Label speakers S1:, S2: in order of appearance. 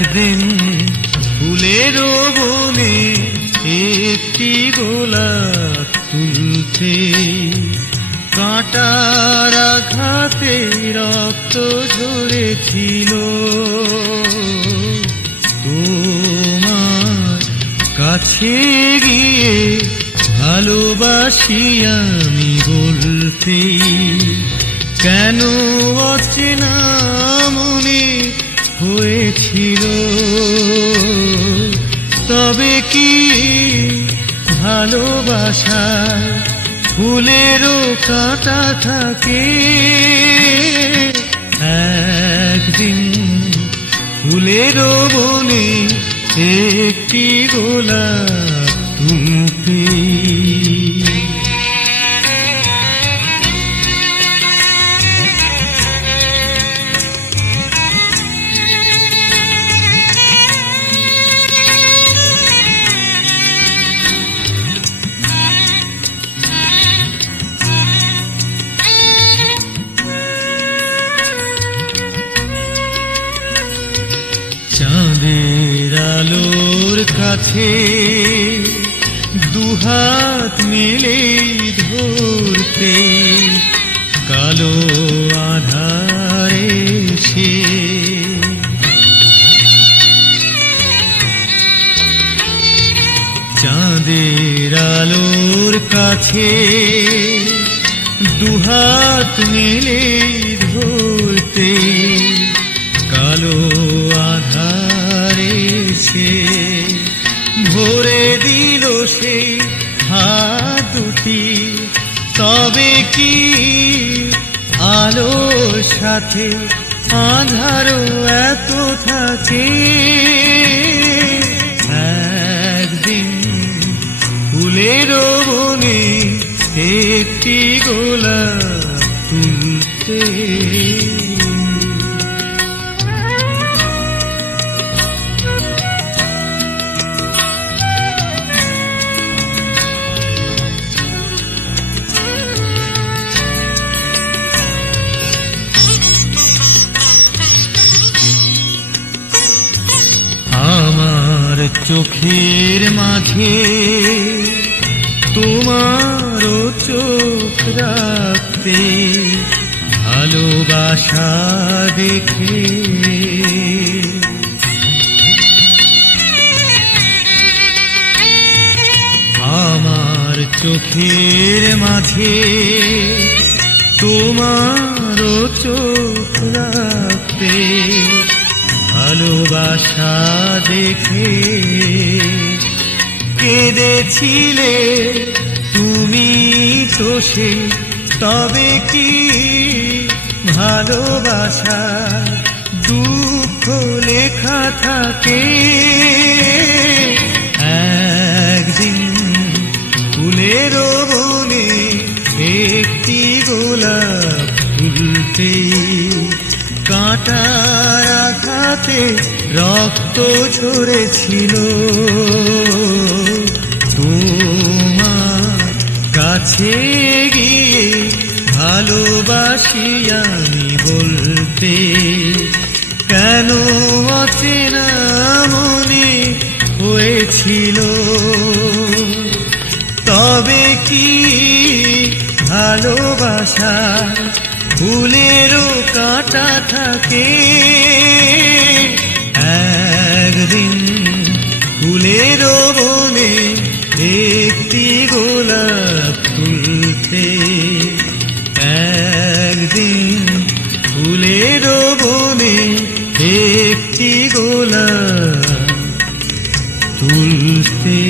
S1: একদিন ফুলের বনে একটি গোলাপ তুলতে কাঁটার আঘাতে রক্ত ঝরেছিল। তোমার কাছে গিয়ে ভালোবাসি আমি বলতে কেন অচেনা মনে হয়েছিল। তবে কি ভালোবাসা ফুলেরও কাটা থাকে? একদিন ফুলেরও বনে একটি গোলাপ তুলতে চাঁদের আলোর কাছে দুহাত মেলে ধরতে কালো আধারে সে। চাঁদের আলোর কাছে দুহাত মেলে ধরতে কালো আধারে সে ভরে দিল সে হাত দুটি তবে কি আলোর সাথে আধারও এত থাকে? একদিন ফুলের বনে একটি গোলা তুলতে চোখের মাঝে তোমারও চোখ রাখতে, ভালোবাসা দেখে। আমার চোখের মাঝে তোমারও চোখ রাখতে, ভালোবাসা দেখে। কেঁদেছিলে তুমি সে, তবে কি ভালোবাসা দুঃখ লেখা থাকে? একদিন ফুলের বনে একটি গোলাপ তুলতে কাঁটার রক্ত ঝরেছিল। কাছে গিয়ে ভালোবাসি আমি বলতে। কেন অচেনা মনে হয়েছিল? তবে কি ভালোবাসা ফুলেরও কাটা থাকে? একদিন ফুলেরও বনে একটি গোলা গেছে একদিন ফুলের বনে একটি গোলা তুলতে